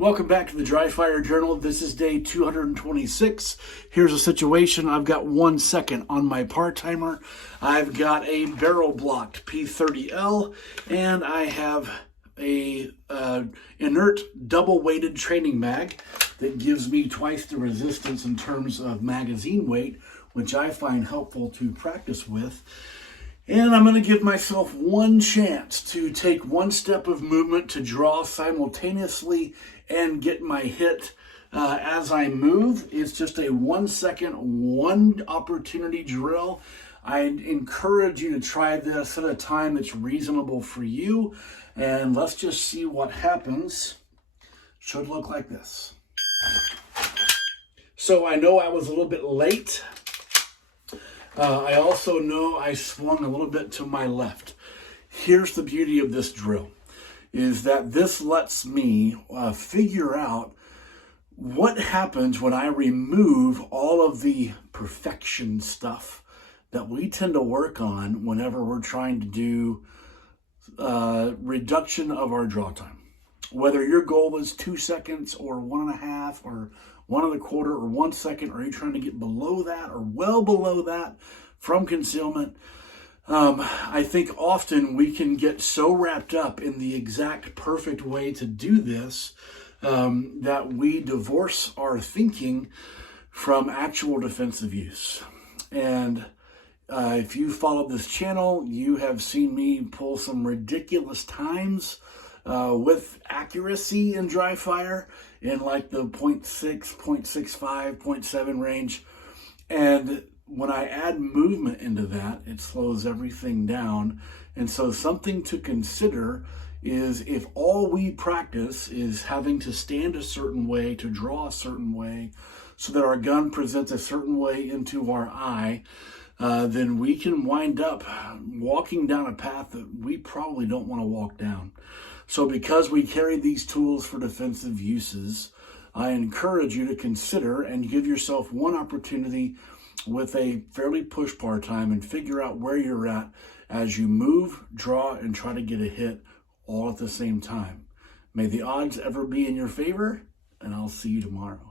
Welcome back to the Dry Fire Journal. This is day 226. Here's a situation. I've got 1 second on my par timer. I've got a barrel blocked P30L, and I have a inert double weighted training mag that gives me twice the resistance in terms of magazine weight, which I find helpful to practice with. And I'm going to give myself one chance to take one step of movement to draw simultaneously and get my hit as I move. It's just a 1 second, one opportunity drill. I encourage you to try this at a time that's reasonable for you. And let's just see what happens. Should look like this. So I know I was a little bit late. I also know I swung a little bit to my left. Here's the beauty of this drill, is that this lets me figure out what happens when I remove all of the perfection stuff that we tend to work on whenever we're trying to do reduction of our draw time. Whether your goal is 2 seconds or 1.5 or 1 1/4 or 1 second, or you're trying to get below that or well below that from concealment, I think often we can get so wrapped up in the exact perfect way to do this that we divorce our thinking from actual defensive use. And if you followed this channel, you have seen me pull some ridiculous times with accuracy in dry fire in like the 0.6, 0.65, 0.7 range. And when I add movement into that, it slows everything down. And so something to consider is, if all we practice is having to stand a certain way, to draw a certain way, so that our gun presents a certain way into our eye, then we can wind up walking down a path that we probably don't want to walk down. So because we carry these tools for defensive uses, I encourage you to consider and give yourself one opportunity with a fairly push par time and figure out where you're at as you move, draw, and try to get a hit all at the same time. May the odds ever be in your favor, and I'll see you tomorrow.